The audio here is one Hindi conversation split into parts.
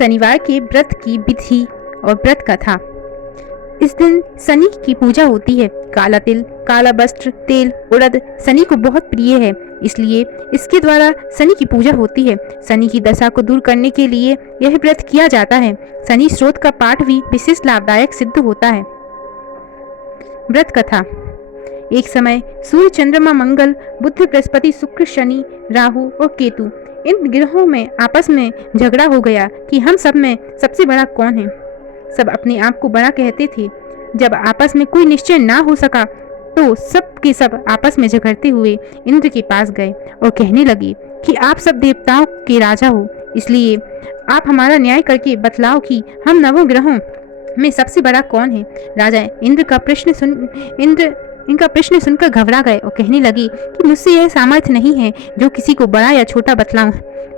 शनिवार के व्रत की विधि और व्रत कथा। इस दिन शनि की पूजा होती है। काला तिल, काला वस्त्र, तेल, उड़द शनि को बहुत प्रिय है, इसलिए इसके द्वारा शनि की पूजा होती है। शनि की दशा को दूर करने के लिए यह व्रत किया जाता है। शनि स्रोत का पाठ भी विशेष लाभदायक सिद्ध होता है। व्रत कथा। एक समय सूर्य, चंद्रमा, मंगल, बुध, बृहस्पति, शुक्र, शनि, राहु और केतु इन ग्रहों में आपस में झगड़ा हो गया कि हम सब में सबसे बड़ा कौन है। सब अपने आप को बड़ा कहते थे। जब आपस में कोई निश्चय ना हो सका तो सब के सब आपस में झगड़ते हुए इंद्र के पास गए और कहने लगे कि आप सब देवताओं के राजा हो, इसलिए आप हमारा न्याय करके बतलाओ कि हम नवों ग्रहों में सबसे बड़ा कौन है। राजा इनका प्रश्न सुनकर घबरा गए और कहने लगे कि मुझसे यह सामर्थ्य नहीं है जो किसी को बड़ा या छोटा बतलाऊं।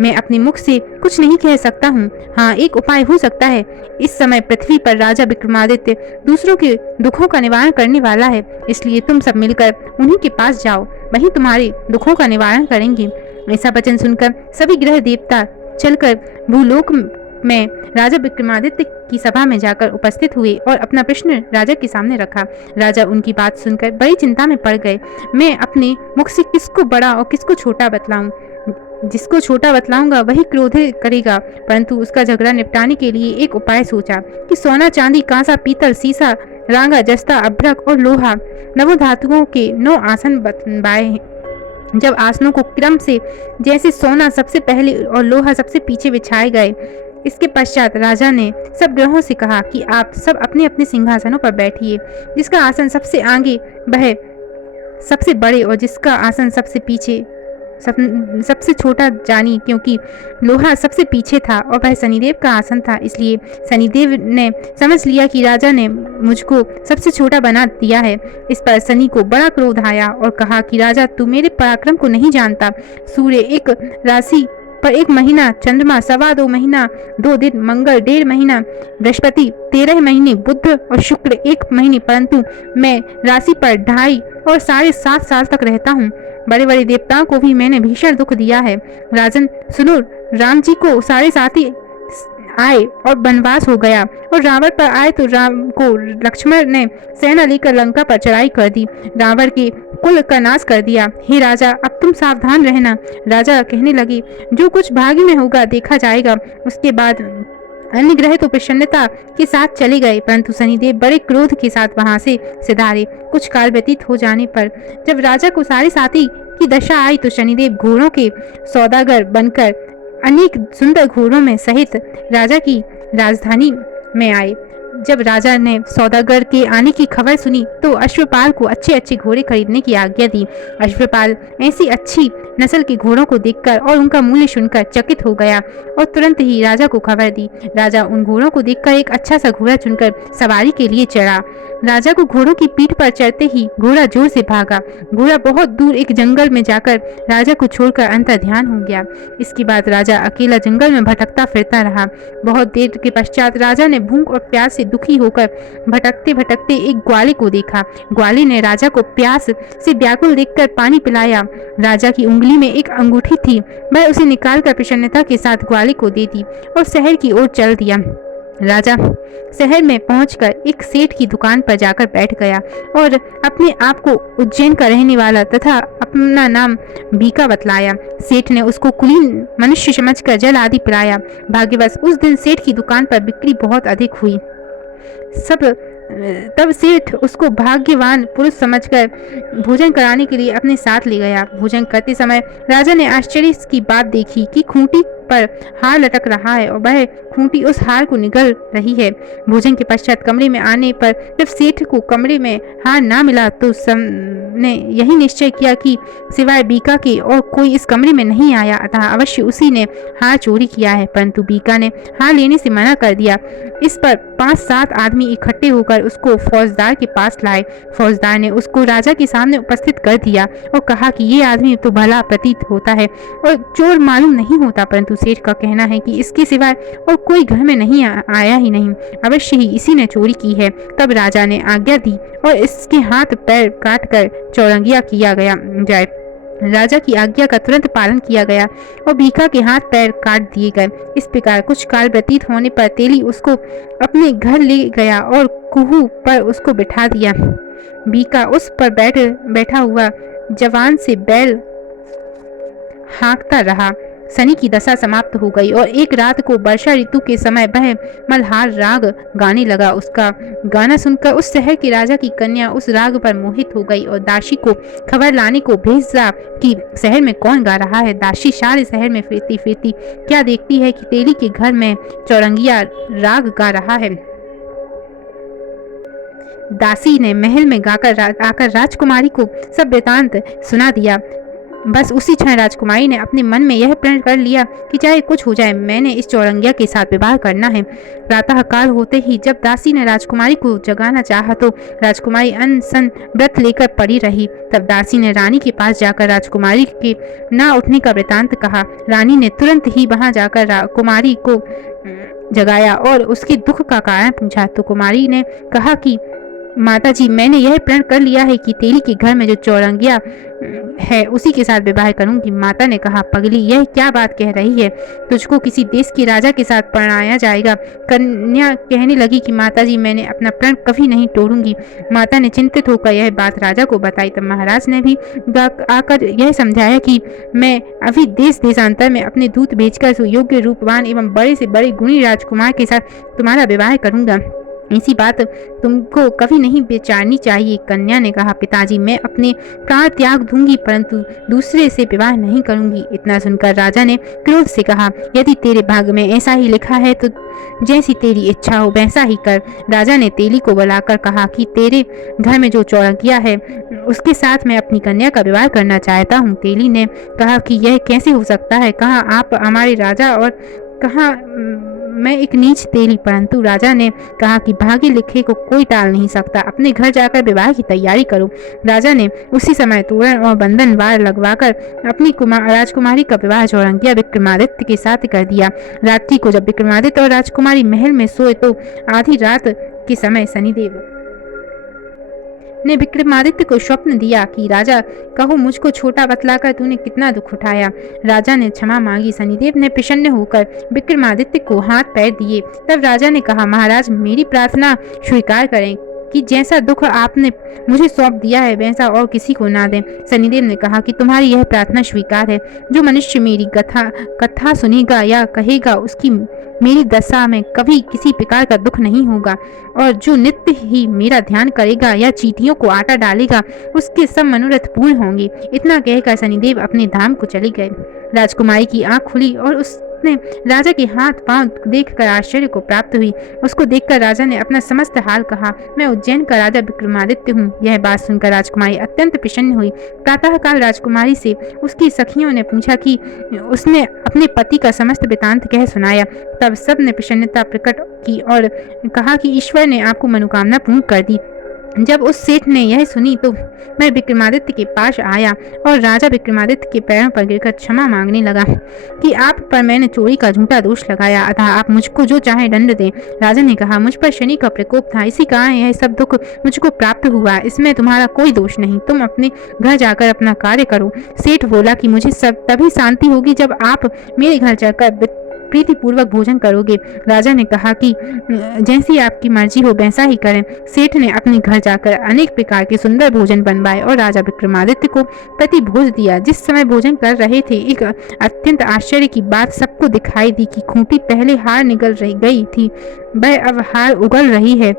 मैं अपने मुख से कुछ नहीं कह सकता हूँ। हाँ, एक उपाय हो सकता है। इस समय पृथ्वी पर राजा विक्रमादित्य दूसरों के दुखों का निवारण करने वाला है, इसलिए तुम सब मिलकर उन्हीं के पास जाओ, वही तुम्हारे दुखों का निवारण करेंगे। ऐसा वचन सुनकर सभी ग्रह देवता चलकर भूलोक में राजा विक्रमादित्य की सभा में जाकर उपस्थित हुए और अपना प्रश्न राजा के सामने रखा। राजा उनकी बात सुनकर बड़ी चिंता में पड़ गए। मैं अपने मुख से किसको बड़ा और किसको छोटा बतलाऊं? जिसको छोटा बतलाऊंगा वही क्रोध करेगा, परंतु उसका झगड़ा निपटाने के लिए एक उपाय सोचा कि सोना, चांदी, कांसा, पीतल, सीसा, रांगा, जस्ता, अभ्रक और लोहा नवों धातुओं के 9 आसन बनवाए हैं। जब आसनों को क्रम से जैसे सोना सबसे पहले और लोहा सबसे पीछे बिछाए गए, इसके पश्चात राजा ने सब ग्रहों से कहा कि आप सब अपने अपने सिंहासनों पर बैठिए। जिसका आसन सबसे आगे वह सबसे बड़े और जिसका आसन सबसे पीछे सबसे छोटा जानी, क्योंकि लोहा सबसे पीछे था और वह शनिदेव का आसन था, इसलिए शनिदेव ने समझ लिया कि राजा ने मुझको सबसे छोटा बना दिया है। इस पर शनि को बड़ा क्रोध आया और कहा कि राजा, तू मेरे पराक्रम को नहीं जानता। सूर्य एक राशि पर 1 महीना, चंद्रमा 2.25 महीना 2 दिन, मंगल 1.5 महीना, बृहस्पति 13 महीने, बुध और शुक्र 1 महीने, परंतु मैं राशि पर 2.5 और 7.5 साल तक रहता हूँ। बड़े बड़े देवताओं को भी मैंने भीषण दुख दिया है। राजन सुनो, राम जी को 7.5 आए और वनवास हो गया और रावण पर आए तो राम को लक्ष्मण ने सेना लेकर लंका पर चढ़ाई कर दी, रावण के कुल का नाश कर दिया। हे राजा, अब तुम सावधान रहना। राजा कहने लगे, जो कुछ भाग्य में होगा देखा जाएगा। उसके बाद अन्य ग्रह तो प्रसन्नता के साथ चले गए, परंतु शनिदेव बड़े क्रोध के साथ वहां से सिधारे। कुछ काल व्यतीत हो जाने पर जब राजा को 7.5 की दशा आई तो शनिदेव घोड़ों के सौदागर बनकर अनेक सुंदर घोड़ों में सहित राजा की राजधानी में आए। जब राजा ने सौदागर के आने की खबर सुनी तो अश्वपाल को अच्छे अच्छे घोड़े खरीदने की आज्ञा दी। अश्वपाल ऐसी अच्छी नस्ल के घोड़ों को देखकर और उनका मूल्य सुनकर चकित हो गया और तुरंत ही राजा को खबर दी। राजा उन घोड़ों को देखकर एक अच्छा सा घोड़ा चुनकर सवारी के लिए चढ़ा। राजा को घोड़ों की पीठ पर चढ़ते ही घोड़ा जोर से भागा। घोड़ा बहुत दूर एक जंगल में जाकर राजा को छोड़कर अंतर्ध्यान हो गया। इसके बाद राजा अकेला जंगल में भटकता फिरता रहा। बहुत देर के पश्चात राजा ने भूख और प्यास से दुखी होकर भटकते भटकते एक ग्वाले को देखा। ग्वाले ने राजा को प्यास से व्याकुल देखकर पानी पिलाया। राजा की उंगली में एक अंगूठी थी, वह उसे निकालकर प्रसन्नता के साथ ग्वाले को दे दी और शहर की ओर चल दिया। राजा शहर में पहुंचकर एक सेठ की दुकान पर जाकर बैठ गया और अपने आप को उज्जैन का रहने वाला तथा अपना नाम बीका बतलाया। सेठ ने उसको कुलीन मनुष्य समझकर जल आदि पिलाया। भाग्यवश उस दिन सेठ की दुकान पर बिक्री बहुत अधिक हुई। तब सेठ उसको भाग्यवान पुरुष समझकर भोजन कराने के लिए अपने साथ ले गया। भोजन करते समय राजा ने आश्चर्य की बात देखी कि खूंटी पर हार लटक रहा है और वह खूंटी उस हार को निगल रही है। भोजन के पश्चात कमरे में आने पर जब सेठ को कमरे में हार ना मिला तो ने यही निश्चय किया कि सिवाय बीका के और कोई इस कमरे में नहीं आया, अतः अवश्य उसी ने हार चोरी किया है। परंतु बीका ने हार लेने से मना कर दिया। इस पर 5-7 आदमी इकट्ठे होकर उसको फौजदार के पास लाए। फौजदार ने उसको राजा के सामने उपस्थित कर दिया और कहा कि ये आदमी तो भला प्रतीत होता है और चोर मालूम नहीं होता, परंतु सेठ का कहना है कि इसके सिवाय और कोई घर में नहीं आया ही नहीं, अवश्य ही इसी ने चोरी की है। तब राजा ने आज्ञा दी और इसके हाथ पैर काट कर चौरंगिया किया गया जाए। राजा की आज्ञा का तुरंत पालन किया गया और भीखा के हाथ पैर काट दिए गए। इस प्रकार कुछ काल व्यतीत होने पर तेली उसको अपने घर ले गया और कुहू पर उसको बिठा दिया। भीखा उस पर बैठा हुआ जवान से बैल हाँकता रहा। शनि की दशा समाप्त हो गई और एक रात को वर्षा ऋतु के समय वह मल्हार राग गाने लगा। उसका गाना सुनकर उस शहर के राजा की कन्या उस राग पर मोहित हो गई और दासी को खबर लाने को भेजा कि शहर में कौन गा रहा है। दासी सारे शहर में फिरती फिरती क्या देखती है कि तेली के घर में चौरंगिया राग गा रहा है। दासी ने महल में आकर राजकुमारी को सब वृतांत सुना दिया। बस उसी क्षण राजकुमारी ने अपने मन में यह प्रण कर लिया कि चाहे कुछ हो जाए, मैंने इस चौरंगिया के साथ विवाह करना है। प्रातः काल होते ही जब दासी ने राजकुमारी को जगाना चाहा तो राजकुमारी अनशन व्रत लेकर पड़ी रही। तब दासी ने रानी के पास जाकर राजकुमारी के न उठने का वृतांत कहा। रानी ने तुरंत ही वहां जाकर कुमारी को जगाया और उसके दुख का कारण पूछा तो कुमारी ने कहा कि माता जी, मैंने यह प्रण कर लिया है कि तेली के घर में जो चौरंगिया है उसी के साथ विवाह करूंगी। माता ने कहा, पगली, यह क्या बात कह रही है? तुझको किसी देश के राजा के साथ परणाया जाएगा। कन्या कहने लगी कि माता जी, मैंने अपना प्रण कभी नहीं तोड़ूंगी। माता ने चिंतित होकर यह बात राजा को बताई। तब महाराज ने भी आकर यह समझाया कि मैं अभी देश देशांतर में अपने दूत भेजकर सुयोग्य, रूपवान एवं बड़े से बड़े गुणी राजकुमार के साथ तुम्हारा विवाह करूंगा। ऐसी बात तुमको कभी नहीं विचारनी चाहिए। कन्या ने कहा, पिताजी, मैं अपने प्राण त्याग दूंगी परंतु दूसरे से विवाह नहीं करूंगी। इतना सुनकर राजा ने क्रोध से कहा, यदि तेरे भाग्य में ऐसा ही लिखा है तो जैसी तेरी इच्छा हो वैसा ही कर। राजा ने तेली को बुलाकर कहा कि तेरे घर में जो चौरंगिया है उसके साथ मैं अपनी कन्या का विवाह करना चाहता हूँ। तेली ने कहा कि यह कैसे हो सकता है? कहाँ आप हमारे राजा और कहाँ मैं एक नीच तेली। परंतु राजा ने कहा कि भाग्य लिखे को कोई टाल नहीं सकता, अपने घर जाकर विवाह की तैयारी करो। राजा ने उसी समय तोरण और बंधन वार लगवाकर अपनी राजकुमारी का विवाह चौरंगिया विक्रमादित्य के साथ कर दिया। रात्रि को जब विक्रमादित्य और राजकुमारी महल में सोए तो आधी रात के समय शनिदेव ने विक्रमादित्य को स्वप्न दिया कि राजा, कहो मुझको छोटा बतलाकर तूने कितना दुख उठाया। राजा ने क्षमा मांगी। शनिदेव ने प्रसन्न होकर विक्रमादित्य को हाथ पैर दिए। तब राजा ने कहा, महाराज, मेरी प्रार्थना स्वीकार करें कि जैसा दुख आपने मुझे सौंप दिया है वैसा और किसी को ना दें। शनिदेव ने कहा कि तुम्हारी यह प्रार्थना स्वीकार है। जो मनुष्य मेरी कथा सुनेगा या कहेगा उसकी मेरी दशा में कभी किसी प्रकार का दुख नहीं होगा और जो नित्य ही मेरा ध्यान करेगा या चींटियों को आटा डालेगा उसके सब मनोरथ पूर्ण होंगे। इतना कहकर शनिदेव अपने धाम को चले गए। राजकुमारी की आंख खुली और उसने राजा के हाथ पांव देखकर आश्चर्य को प्राप्त हुई। उसको देखकर राजा ने अपना समस्त हाल कहा। मैं उज्जैन का राजा विक्रमादित्य हूँ। यह बात सुनकर राजकुमारी अत्यंत प्रसन्न हुई। प्रातःकाल राजकुमारी से उसकी सखियों ने पूछा कि उसने अपने पति का समस्त वृतांत कह सुनाया। तब सब ने प्रसन्नता प्रकट की और कहा कि ईश्वर ने आपको मनोकामना पूर्ण कर दी। जब उस सेठ ने यह सुनी तो मैं विक्रमादित्य के पास आया और राजा विक्रमादित्य के पैरों पर गिरकर क्षमा मांगने लगा कि आप पर मैंने चोरी का झूठा दोष लगाया, अतः आप मुझको जो चाहे दंड दें। राजा ने कहा, मुझ पर शनि का प्रकोप था, इसी कारण यह सब दुख मुझको प्राप्त हुआ। इसमें तुम्हारा कोई दोष नहीं, तुम अपने घर जाकर अपना कार्य करो। सेठ बोला कि मुझे सब तभी शांति होगी जब आप मेरे घर जाकर प्रीतिपूर्वक भोजन करोगे। राजा ने कहा कि जैसी आपकी मर्जी हो वैसा ही करें। सेठ ने अपने घर जाकर अनेक प्रकार के सुंदर भोजन बनवाए और राजा विक्रमादित्य को प्रति भोज दिया। जिस समय भोजन कर रहे थे एक अत्यंत आश्चर्य की बात सबको दिखाई दी कि खूंटी पहले हार निकल गई थी, वह अब हार उगल रही है।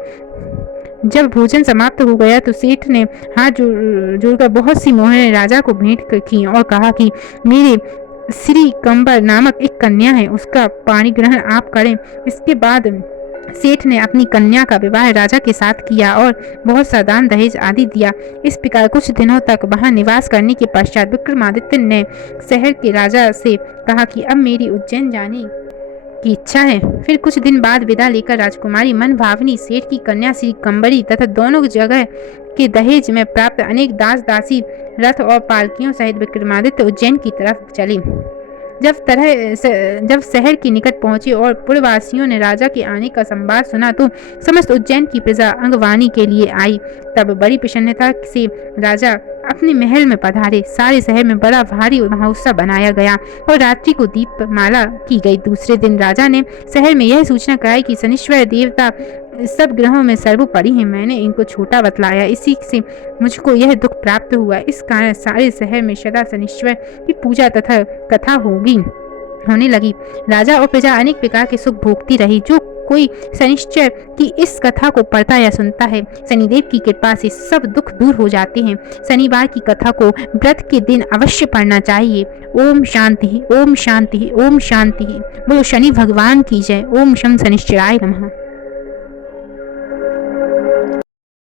जब भोजन समाप्त हो गया तो सेठ ने हाथ जोड़कर बहुत सी मोहरें राजा को भेंट की और कहा कि मेरे श्री कंबर नामक एक कन्या है, उसका पाणी ग्रहण आप करें। इसके बाद सेठ ने अपनी कन्या का विवाह राजा के साथ किया और बहुत सा दान दहेज आदि दिया। इस प्रकार कुछ दिनों तक वहां निवास करने के पश्चात विक्रमादित्य ने शहर के राजा से कहा कि अब मेरी उज्जैन जाने की इच्छा है। फिर कुछ दिन बाद विदा लेकर राजकुमारी मन भावनी सेठ की कन्या श्री कंबरी तथा दोनों जगह के दहेज में प्राप्त अनेक दास दासी रथ और पालकियों सहित विक्रमादित्य उज्जैन की तरफ चली। जब शहर के निकट पहुंचे और पुरवासियों ने राजा के आने का संवाद सुना तो समस्त उज्जैन की प्रजा अंगवानी के लिए आई। तब बड़ी प्रसन्नता से राजा अपने महल में पधारे। सारे शहर में बड़ा भारी महोत्सव बनाया गया और रात्रि को दीपमाला की गई। दूसरे दिन राजा ने शहर में यह सूचना कराई कि शनिश्चर देवता सब ग्रहों में सर्वोपरि हैं। मैंने इनको छोटा बतलाया, इसी से मुझको यह दुख प्राप्त हुआ। इस कारण सारे शहर में सदा शनिश्चर की पूजा तथा कथा होने लगी। राजा और प्रजा अनेक प्रकार के सुख भोगती रही। जो कोई शनिश्चर की इस कथा को पढ़ता या सुनता है, शनिदेव की कृपा से सब दुख दूर हो जाते हैं। शनिवार की कथा को व्रत के दिन अवश्य पढ़ना चाहिए। ओम शांति, ओम शांति, ओम शांति। बोलो शनि भगवान की जय। ओम शम शनिश्चराय नमः।